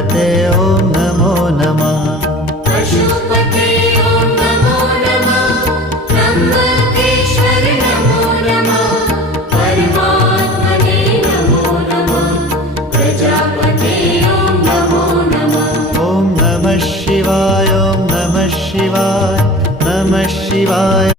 पशुपते ॐ नमो नमः। पशुपते ॐ नमो नमः। त्र्यम्बकेश्वर नमो नमः। परमात्मने नमो नमः। प्रजापते ॐ नमो नमः। ॐ नमः शिवाय ॐ नमः शिवाय नमः शिवाय।